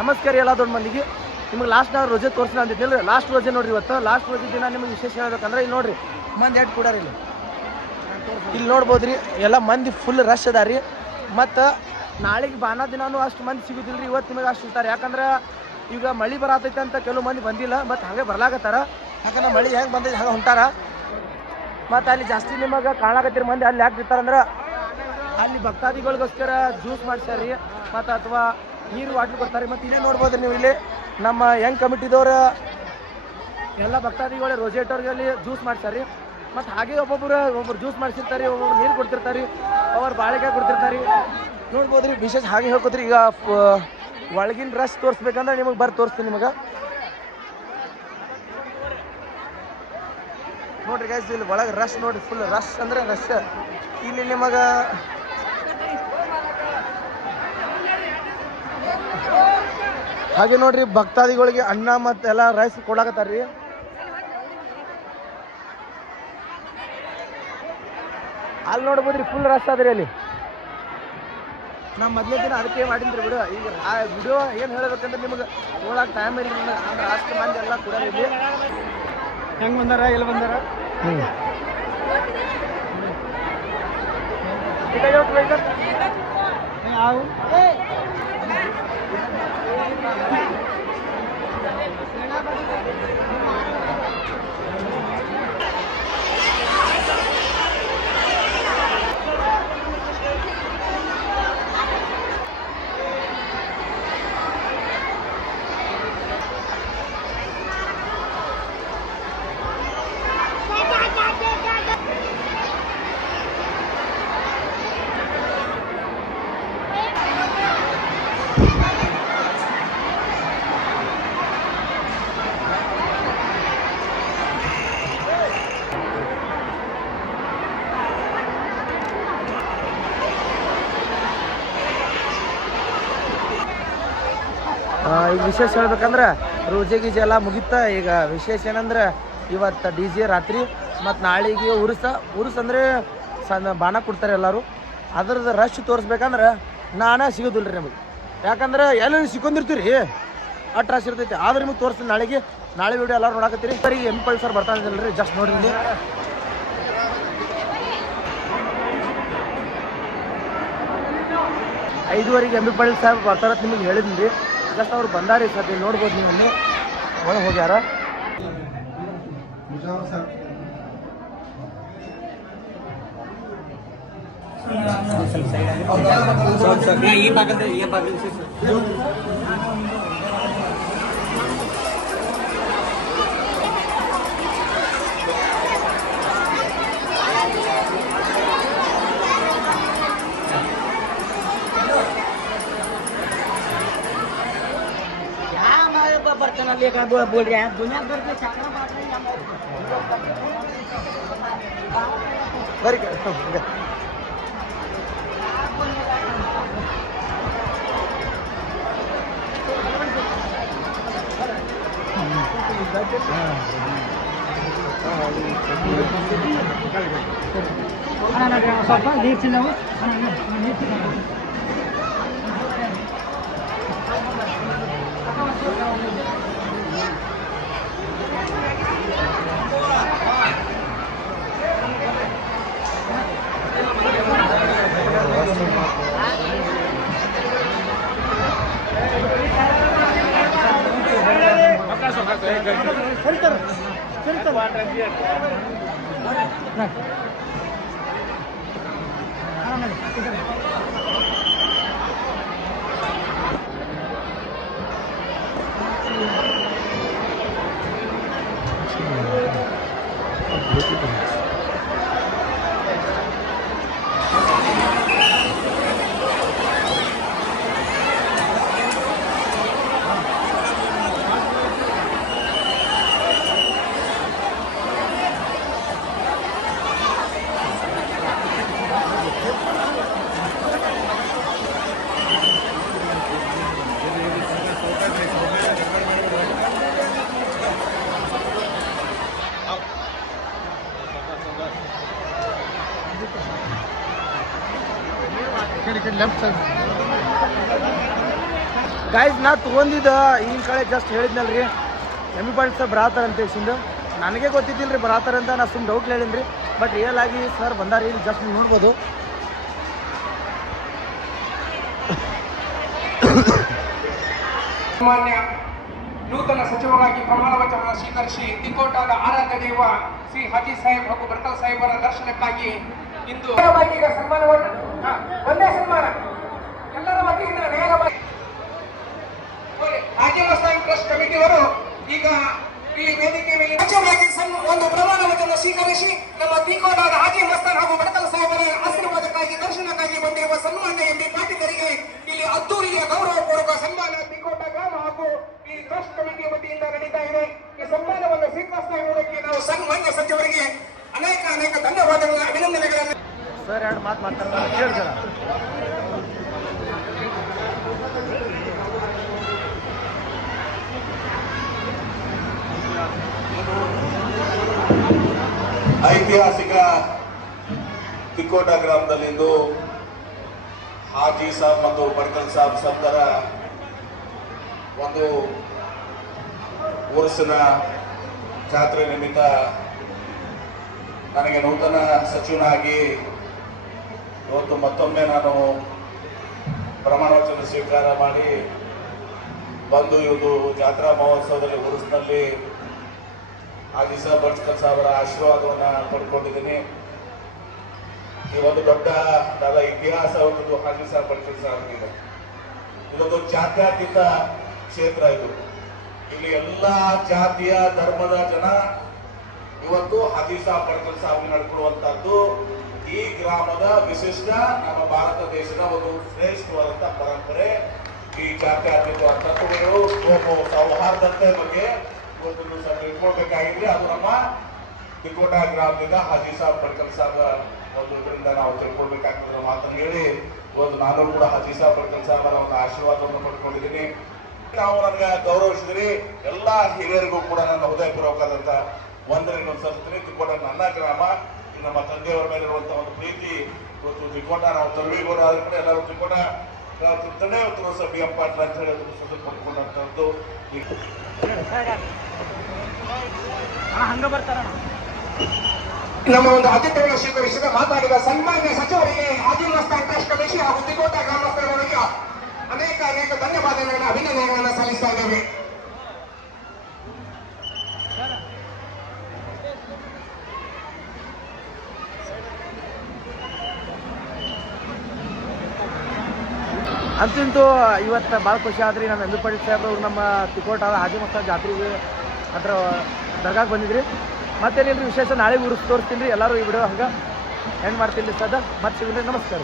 ನಮಸ್ಕಾರ ಎಲ್ಲ ದೊಡ್ಡ ಮಂದಿಗೆ. ನಿಮಗೆ ಲಾಸ್ಟ್ ನಾವು ರೋಜೆ ತೋರಿಸ್ತಾ ಅಂದಿದ್ದಿಲ್ಲ, ಲಾಸ್ಟ್ ರೋಜೆ ನೋಡ್ರಿ. ಇವತ್ತು ಲಾಸ್ಟ್ ರೋಜೆ ದಿನ ನಿಮಗೆ ವಿಶೇಷ ಹೇಳ್ಬೇಕಂದ್ರೆ ಇಲ್ಲಿ ನೋಡ್ರಿ ಮಂದಿ ಎಷ್ಟು ಕೂಡಾರ ಇಲ್ಲಿ ನೋಡ್ಬೋದ್ರಿ. ಎಲ್ಲ ಮಂದಿ ಫುಲ್ ರಶ್ ಅದ ರೀ. ಮತ್ತು ನಾಳೆಗೆ ಬಾನ ದಿನಾನು ಅಷ್ಟು ಮಂದಿ ಸಿಗೋದಿಲ್ಲ ರೀ. ಇವತ್ತು ನಿಮಗೆ ಅಷ್ಟು ಇರ್ತಾರೆ. ಯಾಕಂದ್ರೆ ಈಗ ಮಳೆ ಬರತೈತೆ ಅಂತ ಕೆಲವು ಮಂದಿ ಬಂದಿಲ್ಲ, ಮತ್ತು ಹಾಗೆ ಬರ್ಲಾಕತ್ತಾರ. ಯಾಕಂದ್ರೆ ಮಳೆ ಹೆಂಗೆ ಬಂದೈತೆ ಹಾಗೆ ಹೊಂಟಾರ. ಮತ್ತು ಅಲ್ಲಿ ಜಾಸ್ತಿ ನಿಮಗೆ ಕಾಣಕತ್ತಿರ ಮಂದಿ ಅಲ್ಲಿ ಯಾಕೆ ಇರ್ತಾರಂದ್ರೆ ಅಲ್ಲಿ ಭಕ್ತಾದಿಗಳಿಗೋಸ್ಕರ ಜ್ಯೂಸ್ ಮಾಡ್ತಾರೆ ಮತ್ತು ಅಥವಾ ನೀರು ವಾಟ್ರ್ ಕೊಡ್ತಾರೆ. ಮತ್ತು ಇಲ್ಲಿ ನೋಡ್ಬೋದು ನೀವು, ಇಲ್ಲಿ ನಮ್ಮ ಯಂಗ್ ಕಮಿಟಿದವ್ರು ಎಲ್ಲ ಭಕ್ತಾದಿಗಳು ರೋಜೆ ಇಟ್ಟವ್ರಿಗೆ ಅಲ್ಲಿ ಜ್ಯೂಸ್ ಮಾಡ್ತಾರೆ. ಮತ್ತು ಹಾಗೆ ಒಬ್ಬೊಬ್ರು ಜ್ಯೂಸ್ ಮಾಡಿಸಿರ್ತಾರೆ, ಒಬ್ಬೊಬ್ರು ನೀರು ಕೊಡ್ತಿರ್ತಾರೆ, ಅವ್ರು ಬಾಳೆಕಾಯಿ ಕೊಡ್ತಿರ್ತಾರೆ. ನೋಡ್ಬೋದು ರೀ. ವಿಶೇಷ ಹಾಗೆ ಹೇಳ್ಕೊತೀರಿ. ಈಗ ಒಳಗಿನ ರಶ್ ತೋರಿಸ್ಬೇಕಂದ್ರೆ ನಿಮಗೆ ತೋರಿಸ್ತೀನಿ ನಿಮಗೆ. ನೋಡ್ರಿ ಗೈಸ್, ಇಲ್ಲಿ ಒಳಗೆ ರಶ್ ನೋಡ್ರಿ, ಫುಲ್ ರಶ್ ಅಂದ್ರೆ ರಶ್. ಇಲ್ಲಿ ನಿಮಗೆ ಹಾಗೆ ನೋಡ್ರಿ ಭಕ್ತಾದಿಗಳಿಗೆ ಅನ್ನ ಮತ್ತೆಲ್ಲ ರೈಸ್ ಕೊಡಾಕತ್ತಾರ್ರಿ. ಅಲ್ಲಿ ನೋಡ್ಬೋದ್ರಿ ಫುಲ್ ರಶ್ ಆದ್ರಿ ಅಲ್ಲಿ. ನಾ ಮೊದಲೇ ದಿನ ಅದಕ್ಕೆ ಮಾಡಿದ್ರಿ ವಿಡಿಯೋ. ಈಗ ಆ ವಿಡಿಯೋ ಏನು ಹೇಳ್ಬೇಕಂದ್ರೆ ನಿಮಗೆ ನೋಡಕ್ಕೆ ಟೈಮ್ ಇಲ್ಲ. ಅಂದ್ರೆ ಅಷ್ಟು ಮಂದಿ ಎಲ್ಲ ಕೂಡ ಇಲ್ಲಿ ಹೆಂಗೆ ಬಂದಾರ, ಎಲ್ಲಿ ಬಂದಾರ. ಈಗ ವಿಶೇಷ ಹೇಳ್ಬೇಕಂದ್ರೆ ರೋಜೆ ಗೀಜೆ ಎಲ್ಲ ಮುಗಿತಾ. ಈಗ ವಿಶೇಷ ಏನಂದ್ರೆ ಇವತ್ತು ಡಿ ಜೆ ರಾತ್ರಿ ಮತ್ತು ನಾಳೆಗೆ ಉರುಸ್ ಅಂದರೆ ಸಣ್ಣ ಬಾಣ ಕೊಡ್ತಾರೆ ಎಲ್ಲರೂ. ಅದ್ರದ್ದು ರಶ್ ತೋರಿಸ್ಬೇಕಂದ್ರೆ ನಾನೇ ಸಿಗೋದಿಲ್ಲ ರೀ ನಮಗೆ. ಯಾಕಂದ್ರೆ ಎಲ್ಲ ಸಿಕ್ಕೊಂಡಿರ್ತೀವಿ ರೀ, ಅಷ್ಟು ರಶ್ ಇರ್ತೈತಿ. ಆದ್ರೆ ನಿಮಗೆ ತೋರಿಸ್ತೀನಿ ನಾಳೆ ವಿಡಿಯೋ ಎಲ್ಲರೂ ನೋಡಕತ್ತೀರಿ. ಸರಿ ಎಂ ಪಿ ಸರ್ ಬರ್ತಾ ಇದ್ದಿಲ್ಲ ರೀ, ಜಸ್ಟ್ ನೋಡ್ರಿ ಇಲ್ಲಿ 5:15 ಎಂ ಪಿ ಸಾಹೇಬ್ ಬರ್ತಾರತ್ ನಿಮಗೆ ಹೇಳಿದ್ನಿ ರೀ. ಜಸ್ಟ್ ಅವ್ರು ಬಂದಾರಿ ಸರ್, ನೋಡ್ಬೋದು ನೀವು. ಅಲ್ಲಿ ಒಳಗೆ ಹೋಗ್ಯಾರ. बर्तन लेकर बोल रहे हैं दुनिया भर के चाकरा बांट रहे हैं। लेफ्ट साइड ಗಾಯ್ಸ್ ನಾ ತೊಗೊಂಡಿದ್ದ ಈ ಕಡೆ ಜಸ್ಟ್ ಹೇಳಿದ್ನಲ್ರಿ ಎಮ್ಮಿ ಪಾಟೀಲ್ ಸರ್ ಬರಾತಾರ ಅಂತ ಹೇಳ್ಸಿಂದ ನನಗೆ ಗೊತ್ತಿದ್ದಿಲ್ಲ ರೀ ಬರಾತಾರಂತ ನಾ ಸುಮ್ಮನೆ ಡೌಟ್ ಹೇಳಿನಿ ರೀ ಬಟ್ ರಿಯಲ್ ಆಗಿ ಸರ್ ಬಂದಾರಿ ಇಲ್ಲಿ ಜಸ್ಟ್ ನೋಡ್ಬೋದು. ಮಾನ್ಯ ನೂತನ ಸಚಿವರಾಗಿ ಪ್ರಮಾಣ ವಚನ ಸ್ವೀಕರಿಸಿ ತಿಕೋಟಾದ ಆರಾಧ್ಯ ದೇವ ಶ್ರೀ ಹಾಜಿ ಸಾಹೇಬ್ ಹಾಗೂ ಬರ್ಕಲ್ ಸಾಹೇಬರ ದರ್ಶನಕ್ಕಾಗಿ ಇಂದು ಈಗ ಸನ್ಮಾನವನ್ನು ಒಂದೇ ಸನ್ಮಾನ ಎಲ್ಲರ ವತಿಯಿಂದ ನೇರವಾಗಿ ಹಾಜಿ ಮಸ್ತಾನ್ ಟ್ರಸ್ಟ್ ಕಮಿಟಿಯವರು ಈಗ ಇಲ್ಲಿ ವೇದಿಕೆ ಮೇಲೆ ಸಚಿವರಾಗಿ ಒಂದು ಪ್ರಮಾಣ ವಚನ ಸ್ವೀಕರಿಸಿ ನಮ್ಮ ತಿಕೋಟಾದ ಹಾಜಿ ಮಸ್ತಾನ್ ಹಾಗೂ ಬರ್ಕಲ್ ಸಾಹೇಬರ ಆಶೀರ್ವಾದಕ್ಕಾಗಿ ದರ್ಶನಕ್ಕಾಗಿ ಬಂದಿರುವ ಸನ್ಮಾನ್ಯ ಎಂಬಿ ಪಾಟೀಲರಿಗೆ ಇಲ್ಲಿ ಅದ್ದೂರಿಯ ಗೌರವಪೂರ್ವಕ ಸನ್ಮಾನ ತಿಕೋಟ ಗ್ರಾಮ ಹಾಗೂ ಈ ಟ್ರಸ್ಟ್ ಕಮಿಟಿಯ ವತಿಯಿಂದ ನಡೀತಾ ಇದೆ. ಈ ಸನ್ಮಾನವನ್ನು ಸ್ವೀಕರಿಸ್ತಾ ಇರುವುದಕ್ಕೆ ನಾವು ಸನ್ಮಾನ್ಯ ಸಚಿವರಿಗೆ ಅನೇಕ ಧನ್ಯವಾದಗಳ ಅಭಿನಂದನೆಗಳನ್ನು. ಸರ್ ಎರಡು ಮಾತು ಮಾತಾಡ್ತಾರೆ ಕೇಳಿ ಸರ್. ಐತಿಹಾಸಿಕ ತಿಕೋಟ ಗ್ರಾಮದಲ್ಲಿಂದು ಹಾಜಿ ಸಾಬ್ ಮತ್ತು ಬಡ್ಕಲ್ ಸಾಬ್ ಸಂತರ ಒಂದು ಉರುಸಿನ ಜಾತ್ರೆ ನಿಮಿತ್ತ ನನಗೆ ನೂತನ ಸಚಿವನಾಗಿ ಇವತ್ತು ಮತ್ತೊಮ್ಮೆ ನಾನು ಪ್ರಮಾಣ ವಚನ ಸ್ವೀಕಾರ ಮಾಡಿ ಬಂದು ಇವತ್ತು ಜಾತ್ರಾ ಮಹೋತ್ಸವದಲ್ಲಿ ಉರುಸಿನಲ್ಲಿ ಹಾಜಿ ಸಾಬ್ ಬಡ್ಕಲ್ ಸಾಬರ ಆಶೀರ್ವಾದವನ್ನು ಪಡ್ಕೊಂಡಿದ್ದೀನಿ. ಈ ಒಂದು ದೊಡ್ಡ ಇತಿಹಾಸ ಒಂದು ಹಾಜಿ ಸಾಬ್ ಬಡ್ಕಲ್ ಸಾಬ್ಗಿದೆ. ಇದೊಂದು ಜಾತ್ಯತೀತ ಕ್ಷೇತ್ರ. ಇದು ಇಲ್ಲಿ ಎಲ್ಲಾ ಜಾತಿಯ ಧರ್ಮದ ಜನ ಇವತ್ತು ಹಾಜಿ ಸಾಬ್ ಬಡ್ಕಲ್ ಸಾಬ್ ನಡ್ಕೊಳ್ಳುವಂತಹದ್ದು ಈ ಗ್ರಾಮದ ವಿಶಿಷ್ಟ ನಮ್ಮ ಭಾರತ ದೇಶದ ಒಂದು ಶ್ರೇಷ್ಠವಾದಂತ ಪರಂಪರೆ. ಈ ಜಾತ್ಯತೀತ ತತ್ವಗಳು ಸೌಹಾರ್ದತೆ ಬಗ್ಗೆ ಇವತ್ತು ಸ್ವಲ್ಪ ತಿಳ್ಕೊಳ್ಬೇಕಾಗಿದ್ರೆ ಅದು ನಮ್ಮ ತಿಕೋಟ ಗ್ರಾಮದಿಂದ ಹಾಜಿ ಸಾಬ್ ಬಡ್ಕಲ್ ಸಾಬ್ ಒಂದು ಇದರಿಂದ ನಾವು ತಿಳ್ಕೊಳ್ಬೇಕಾಗ್ತದೆ ಮಾತನ್ನು ಹೇಳಿ ಇವತ್ತು ನಾನು ಕೂಡ ಹಾಜಿ ಸಾಬ್ ಬಡ್ಕಲ್ ಸಾಬರ ಒಂದು ಆಶೀರ್ವಾದವನ್ನು ಪಡ್ಕೊಂಡಿದ್ದೀನಿ. ನಾವು ನನಗೆ ಗೌರವಿಸಿದ್ರಿ ಎಲ್ಲ ಹಿರಿಯರಿಗೂ ಕೂಡ ನನ್ನ ಹೃದಯಪೂರ್ವಕವಾದಂತ ವಂದನೆಗಳನ್ನು ಸಲ್ಲಿಸ್ತೀನಿ. ತಿಕೋಟ ನನ್ನ ಗ್ರಾಮ, ನಮ್ಮ ತಂದೆಯವರ ಮೇಲೆ ಇರುವಂತಹ ಒಂದು ಪ್ರೀತಿ ಇವತ್ತು ತಿಕೋಟ ನಾವು ತರುವಿಗೋಡ ಆದ್ರೂ ಕೂಡ ಎಲ್ಲರೂ ತಿಕೋಟ ತಂದೆ ಇವತ್ತು ಬಿ ಎಂ ಪಾಟೀಲ್ ಅಂತ ಹೇಳಿ ಸುದ್ದಿ ಪಡ್ಕೊಂಡಂತದ್ದು. ಹಂಗ ಬರ್ತಾರ ನಮ್ಮ ಒಂದು ಅತಿಥಿಗಳನ್ನು ಸ್ವೀಕರಿಸಿದ ಮಾತಾಡಿದ ಸನ್ಮಾನ್ಯ ಸಚಿವರಿಗೆ ಹಾಜಿ ಮಸ್ತಾನ್ ಟ್ರಸ್ಟ್ ಕಮಿಟಿ ಹಾಗೂ ತಿಕೋಟ ಗ್ರಾಮಸ್ಥರವರಿಗೆ ಅನೇಕ ಧನ್ಯವಾದಗಳನ್ನು ಅಭಿನಂದನೆಗಳನ್ನು ಸಲ್ಲಿಸ್ತಾ ಇದ್ದೇವೆ. ಅಂತೂ ಇವತ್ತು ಭಾಳ ಖುಷಿ ಆದ್ರಿ. ನಮ್ಮ ಎಂ ಬಿ ಪಾಟೀಲ್ ಸಾಹೇಬ್ರು ನಮ್ಮ ತಿಕೋಟ ಹಾಜಿ ಮಸ್ತಾನ್ ಜಾತ್ರೆಗೆ ಅದರ ದರ್ಗಾಕ್ಕೆ ಬಂದಿದ್ರಿ. ಮತ್ತೇನಿಲ್ರಿ ವಿಶೇಷ ನಾಳೆ ತೋರಿಸ್ತೀನಿ ರೀ. ಎಲ್ಲರೂ ಈ ವಿಡಿಯೋ ಹಂಗೆ ಎಂಡ್ ಮಾಡ್ತೀನಿ ಸದ ಮತ್ತೆ ಸಿಗ್ರಿ. ನಮಸ್ಕಾರ.